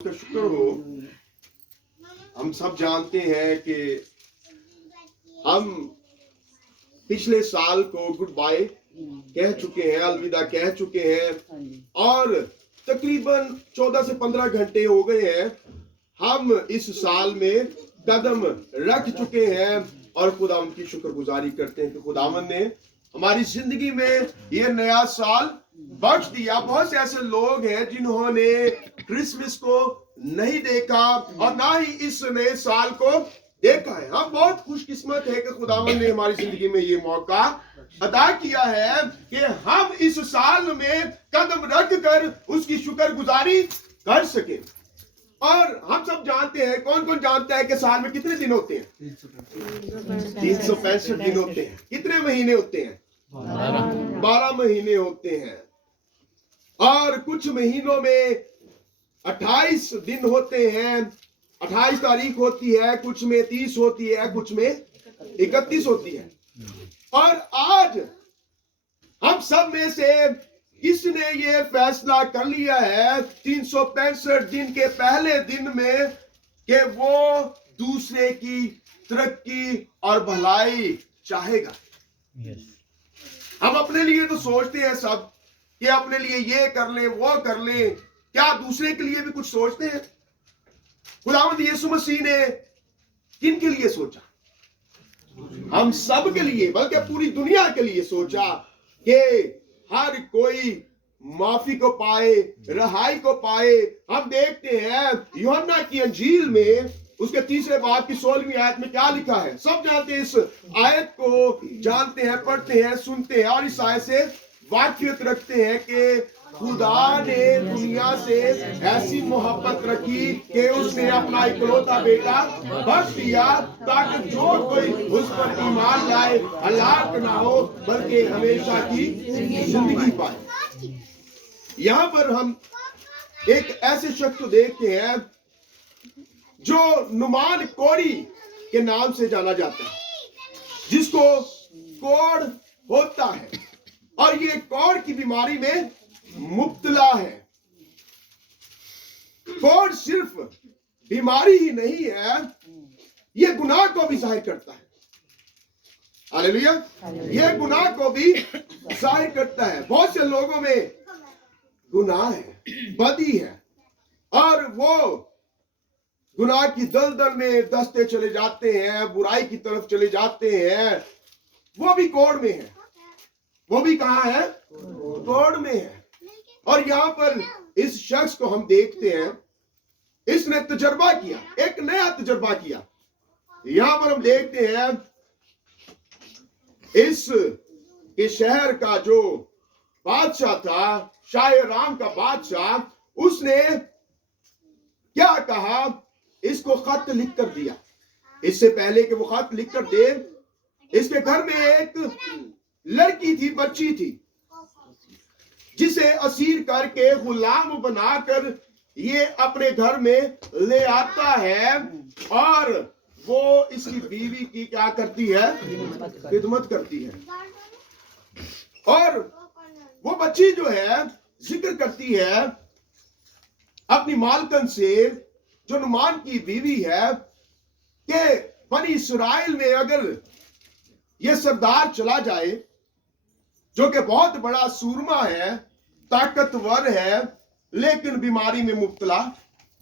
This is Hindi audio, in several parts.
का शुक्र हो। हम सब जानते हैं कि हम पिछले साल को गुड बाय कह चुके हैं, अलविदा कह चुके हैं और तकरीबन 14 से 15 घंटे हो गए हैं। हम इस साल में कदम रख चुके हैं और खुदावन की शुक्रगुजारी करते हैं कि खुदावन ने हमारी जिंदगी में ये नया साल बख्श दिया। बहुत से ऐसे लोग हैं जिन्होंने क्रिसमस को नहीं देखा और ना ही इस नए साल को देखा है। हम बहुत खुशकिस्मत है कि खुदावन ने हमारी जिंदगी में ये मौका अता किया है कि हम इस साल में कदम रख कर उसकी शुक्रगुजारी कर सके। और हम सब जानते हैं, कौन कौन जानता है कि साल में कितने दिन होते हैं? 365 दिन होते हैं। कितने महीने होते हैं? 12 महीने होते हैं। और कुछ महीनों में 28 दिन होते हैं, 28 तारीख होती है, कुछ में 30 होती है, कुछ में 31 होती है। और आज हम सब में से किसने ये फैसला कर लिया है 365 दिन के पहले दिन में कि वो दूसरे की तरक्की और भलाई चाहेगा? हम अपने लिए तो सोचते हैं सब कि अपने लिए ये कर ले वो कर ले, क्या दूसरे के लिए भी कुछ सोचते हैं? खुदावंद यीशु मसीह ने किन के लिए सोचा? हम सब के लिए, बल्कि पूरी दुनिया के लिए सोचा कि हर कोई माफी को पाए, रहाई को पाए। हम देखते हैं यूहन्ना की अंजील में उसके 3 बाब की 16वीं आयत में क्या लिखा है। सब जानते हैं, इस आयत को जानते हैं, पढ़ते हैं, सुनते हैं और इस आयत से वाकियत रखते हैं कि खुदा ने दुनिया से ऐसी मोहब्बत रखी कि उसने अपना इकलौता बेटा बख्श दिया ताकि जो कोई उस पर ईमान लाए हलाक ना हो बल्कि हमेशा की जिंदगी पाए। यहाँ पर हम एक ऐसे शख्स को देखते हैं जो नुमान कोड़ी के नाम से जाना जाता है, जिसको कोढ़ होता है और ये कोढ़ की बीमारी में मुब्तला है। कोढ़ सिर्फ बीमारी ही नहीं है, ये गुनाह को भी जाहिर करता है। हालेलुया, ये गुनाह को भी जाहिर करता है। बहुत से लोगों में गुनाह है, बदी है और वो गुनाह की दलदल में दसते चले जाते हैं, बुराई की तरफ चले जाते हैं। वो भी कोढ़ में है। वो भी कहाँ है? कोढ़ में है। और यहाँ पर इस शख्स को हम देखते हैं, इसने तजर्बा किया, एक नया तजर्बा किया। यहाँ पर हम देखते हैं इस शहर का जो बादशाह था, शायराम का बादशाह, उसने क्या कहा? इसको खत लिख कर दिया। इससे पहले कि वो खत लिख कर दे, इसके घर में एक लड़की थी, बच्ची थी, जिसे असीर करके गुलाम बनाकर ये अपने घर में ले आता है और वो इसकी बीवी की क्या करती है? खिदमत करती है। और वो बच्ची जो है जिक्र करती है अपनी मालकन से, जो नुमान की बीवी है, कि बनी इस्राएल में अगर ये सरदार चला जाए जो कि बहुत बड़ा सूरमा है, ताकतवर है, लेकिन बीमारी में मुब्तला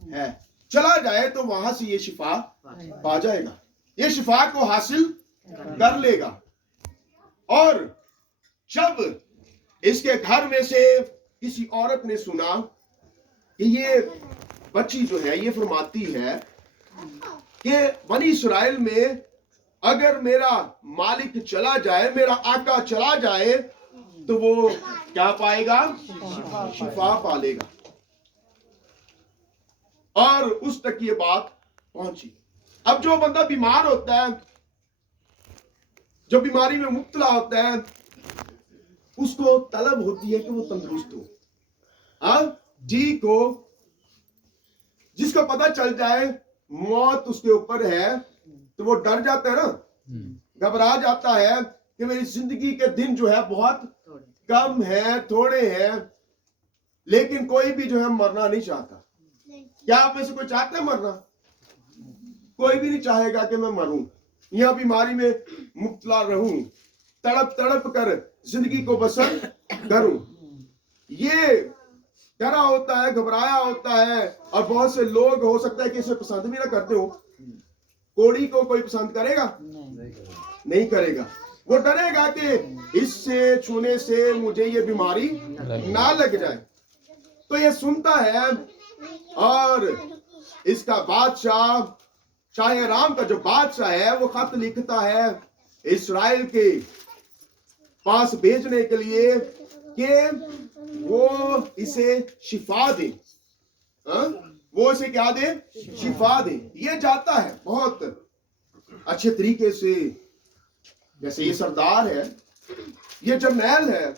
है, चला जाए तो वहां से ये शिफा पा जाएगा, ये शिफा को हासिल कर लेगा। और जब इसके घर में से किसी औरत ने सुना कि ये बच्ची जो है ये फरमाती है कि बनी इस्राएल में अगर मेरा मालिक चला जाए, मेरा आका चला जाए, तो वो क्या पाएगा? शिफा पालेगा। और उस तक ये बात पहुंची। अब जो बंदा बीमार होता है, जो बीमारी में मुब्तला होता है, उसको तलब होती है कि वो तंदुरुस्त हो। जी को जिसको पता चल जाए मौत उसके ऊपर है तो वो डर जाता है ना, घबरा जाता है कि मेरी जिंदगी के दिन जो है बहुत कम है, थोड़े हैं। लेकिन कोई भी जो है मरना नहीं चाहता। क्या आप में से कोई चाहता है मरना? कोई भी नहीं चाहेगा कि मैं मरूं, यह बीमारी में मुब्तला रहूं, तड़प तड़प कर जिंदगी को बसर करूं। ये डरा होता है, घबराया होता है, और बहुत से लोग हो सकता है कि इसे पसंद भी ना करते हो। कोड़ी को कोई पसंद करेगा? नहीं करेगा। वो डरेगा कि इससे छूने से मुझे ये बीमारी ना लग जाए। तो ये सुनता है, और इसका बादशाह, शाह राम का जो बादशाह है, वो खत लिखता है इस्राएल के पास भेजने के लिए कि वो इसे शिफा दे। वो इसे क्या दे? शिफा दे। ये जाता है बहुत अच्छे तरीके से, जैसे ये सरदार है, ये जर्नैल है,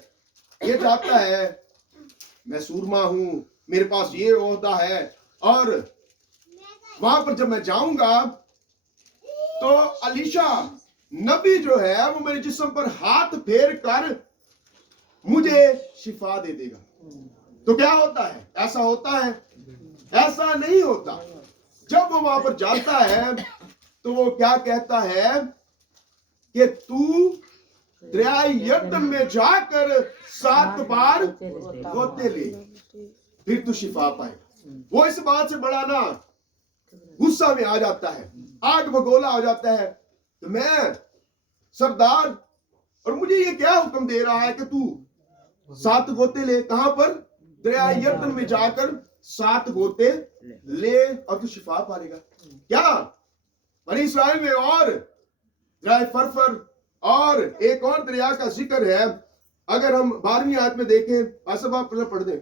ये जाता है, मैं सूरमा हूं, मेरे पास ये ओहदा है, और वहां पर जब मैं जाऊंगा तो अलीशा नबी जो है वो मेरे जिस्म पर हाथ फेर कर मुझे शिफा दे देगा। तो क्या होता है? ऐसा होता है? ऐसा नहीं होता। जब वो वहां पर जाता है तो वो क्या कहता है कि तू दरियाए यरदन में जाकर 7 बार गोते ले, फिर तू शिफा पाएगा। वो इस बात से बड़ा ना गुस्सा में आ जाता है, आग बगोला हो जाता है। तो मैं सरदार, और मुझे ये क्या हुक्म दे रहा है कि तू 7 गोते ले। कहां पर? दरियाए यरदन में जाकर 7 गोते ले और तू शिफा पाएगा। क्या बनी इस्राएल में और दरियाए फरफर और एक और दरिया का जिक्र है। अगर हम 12वीं आयत में देखें, आसब आप पढ़ दें।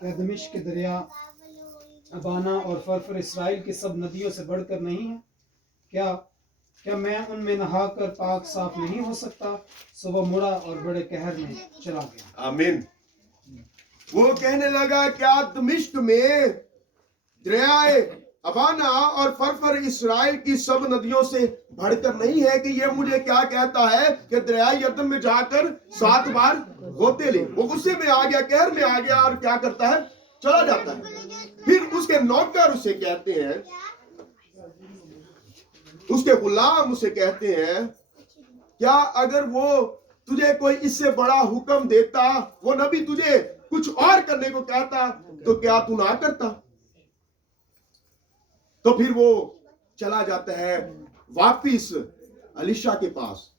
क्या दमिश्क के दरिया अबाना और फरफर इस्राएल की सब नदियों से बढ़कर नहीं है? क्या मैं उनमें नहाकर पाक साफ नहीं हो सकता? सो वह मुड़ा और बड़े कहर में चला गया। आमीन। वो कहने लगा, क्या दमिश्क में दरियाए अबाना और फरफर इस्राएल की सब नदियों से बढ़कर नहीं है? कि ये मुझे क्या कहता है कि दरियाए यरदन में जाकर 7 बार गोते ले। वो गुस्से में आ गया, कहर में आ गया, और क्या करता है? चला जाता है। फिर उसके नौकर उसे कहते हैं, उसके गुलाम उसे कहते हैं, क्या अगर वो तुझे कोई इससे बड़ा हुक्म देता, वो नबी तुझे कुछ और करने को कहता, तो क्या तू ना करता? तो फिर वो चला जाता है वापिस अलीशा के पास,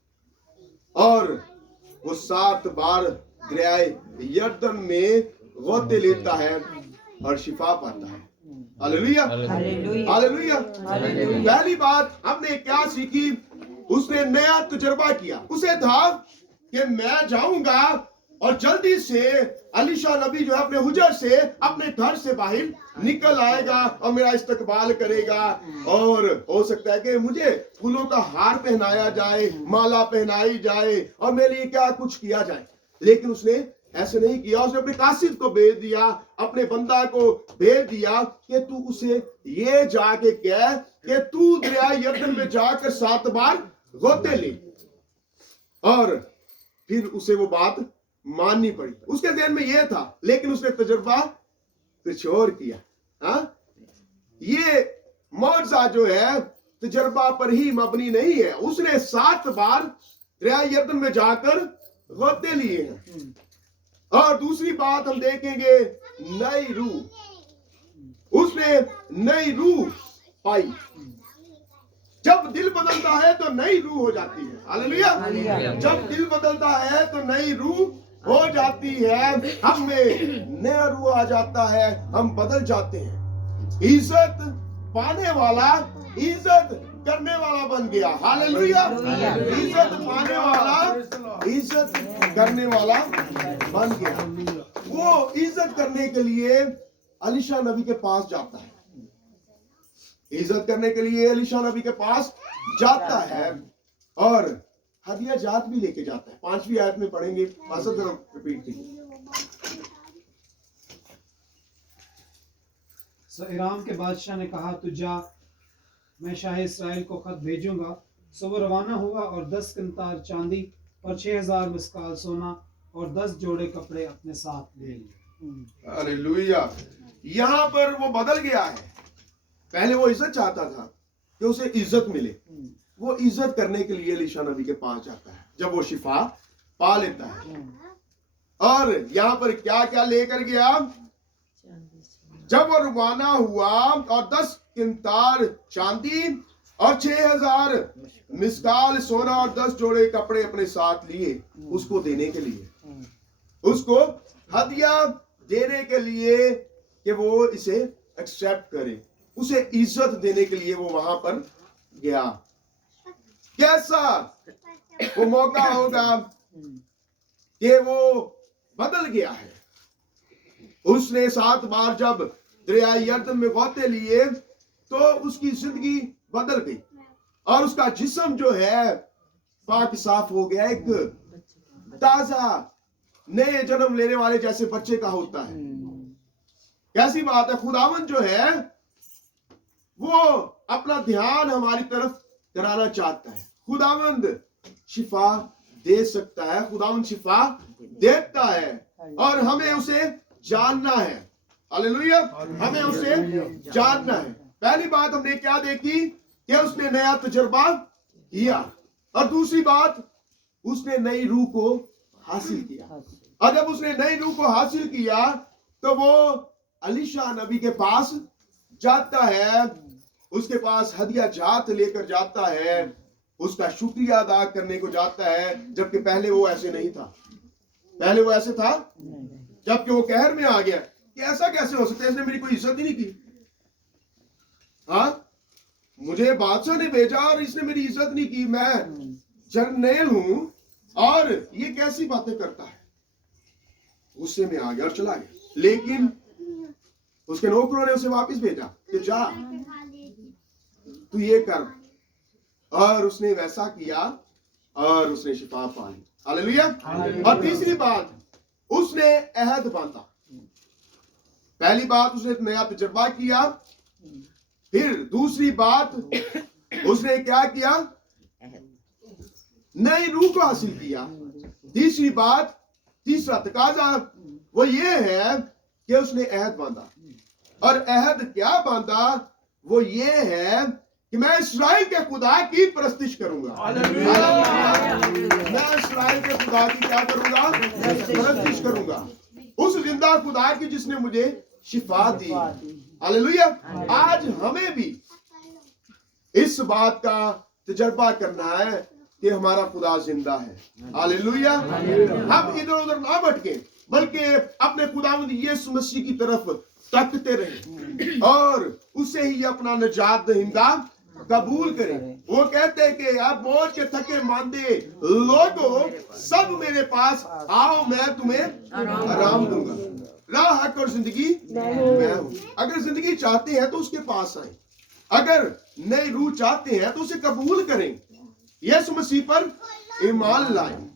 और वो 7 बार दरियाए यरदन में गोते लेता है और शिफा पाता है। Hallelujah, hallelujah. पहली बात हमने क्या सीखी? उसने नया तजुर्बा किया। उसे था कि मैं जाऊंगा और जल्दी से अलीशा नबी जो है अपने हुजर से, अपने घर से बाहर निकल आएगा और मेरा इस्तकबाल करेगा, और हो सकता है कि मुझे फूलों का हार पहनाया जाए, माला पहनाई जाए, और मेरे लिए क्या कुछ किया जाए। लेकिन उसने ऐसे नहीं किया। उसने अपने कासिद को भेज दिया, अपने बंदा को भेज दिया कि तू उसे ये जाके कह कि तू दरियाए यरदन में जाकर 7 बार गोते ले। और फिर उसे वो बात माननी पड़ी। उसके ध्यान में यह था, लेकिन उसने तजुर्बा कुछ और किया। ये मौजज़ा जो है तजुर्बा पर ही मबनी नहीं है। उसने 7 बार दरियाए यरदन में जाकर गोते लिए हैं। और दूसरी बात हम देखेंगे, नई रूह। उसने नई रूह पाई। जब दिल बदलता है तो नई रूह हो जाती है। हालेलुया। जब दिल बदलता है तो नई रूह हो जाती है। हम में नया रूह आ जाता है, हम बदल जाते हैं। इज्जत पाने वाला इज्जत करने वाला बन गया। हालेलुया। इज्जत पाने वाला इज्जत करने वाला बन गया। वो इज्जत करने के लिए अलीशा नबी के पास जाता है। इज्जत करने के लिए अलीशा नबी के पास जाता है और हदिया जात भी लेके जाता है। 5वीं आयत में पढ़ेंगे। रिपीट कीजिए। सो इराम के बादशाह ने कहा, तू जा, मैं शाह इस्राएल को खत भेजूंगा। सो वो रवाना हुआ और 10 किंतार चांदी और 6000 मिस्काल सोना और 10 जोड़े कपड़े अपने साथ ले लिए। हालेलुया। यहाँ पर वो बदल गया है। पहले वो इज्जत चाहता था कि उसे इज्जत मिले, वो इज्जत करने के लिए एलीशा नबी के पास जाता है जब वो शिफा पा लेता है। और यहाँ पर क्या क्या लेकर गया, जब वो रवाना हुआ और 10 किंतार चांदी और 6000 मिस्काल सोना और 10 जोड़े कपड़े अपने साथ लिए उसको देने के लिए, उसको हदिया देने के लिए कि वो इसे एक्सेप्ट करे, उसे इज्जत देने के लिए वो वहां पर गया। कैसा वो मौका होगा कि वो बदल गया है। उसने 7 बार जब दरिया यरदन में गोते लिए तो उसकी जिंदगी बदल गई और उसका जिस्म जो है पाक साफ हो गया, एक ताजा नए जन्म लेने वाले जैसे बच्चे का होता है। कैसी बात है, खुदावंद जो है वो अपना ध्यान हमारी तरफ कराना चाहता है। खुदावंद शिफा दे सकता है, खुदावंद शिफा देता है और हमें उसे जानना है। हालेलुया, हमें उसे जानना है। पहली बात हमने क्या देखी कि उसने नया तजुर्बा किया और दूसरी बात उसने नई रूह को हासिल किया। और जब उसने नई रूह को हासिल किया तो वो एलीशा नबी के पास जाता है, उसके पास हदिया जात लेकर जाता है, उसका शुक्रिया अदा करने को जाता है। जबकि पहले वो ऐसे नहीं था, पहले वो ऐसे था जबकि वो कहर में आ गया कि ऐसा कैसे हो सकता है, इसने मेरी कोई इज्जत ही नहीं की। हाँ, मुझे बादशाह ने भेजा और इसने मेरी इज्जत नहीं की, मैं जर्नैल हूं और ये कैसी बातें करता है। गुस्से में आ गया और चला गया। लेकिन उसके नौकरों ने उसे वापस भेजा कि जा तू ये कर, और उसने वैसा किया और उसने शिफा पा ली। हालेलुया। और तीसरी बात, उसने अहद बांधा। पहली बात उसने नया तजुर्बा किया, फिर दूसरी बात उसने क्या किया, नई रूह को हासिल किया। तीसरी बात, तीसरा तकाजा वो ये है कि उसने अहद बांधा। और अहद क्या बांधा, वो ये है कि मैं इस्राएल के खुदा की परस्तिश करूंगा। मैं इस्राएल के खुदा की क्या करूंगा, परस्तिश करूंगा, उस जिंदा खुदा की जिसने मुझे शिफा दी। हालेलुया। आज हमें भी इस बात का तजर्बा करना है कि हमारा खुदा जिंदा है। हालेलुया। हम इधर उधर ना भटके बल्कि अपने खुदावंद यीशु मसीह की तरफ तकते रहे और उसे ही अपना निजात दहिंदा कबूल करें। वो कहते हैं कि आप बोझ के थके मांदे लोगों सब मेरे पास आओ, मैं तुम्हें आराम दूंगा। राह, हक और जिंदगी मैं हूं। अगर जिंदगी चाहते हैं तो उसके पास आए, अगर नई रूह चाहते हैं तो उसे कबूल करें, यीशु मसीह पर ईमान लाएं।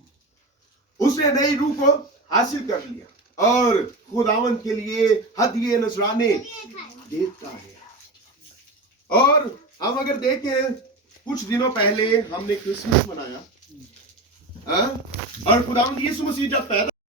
उसने नई रूह को हासिल कर लिया और खुदावंद के लिए हदिये नजराने देता है। और हम अगर देखें, कुछ दिनों पहले हमने क्रिसमस मनाया और खुदावंद यीशु मसीह जब पैदा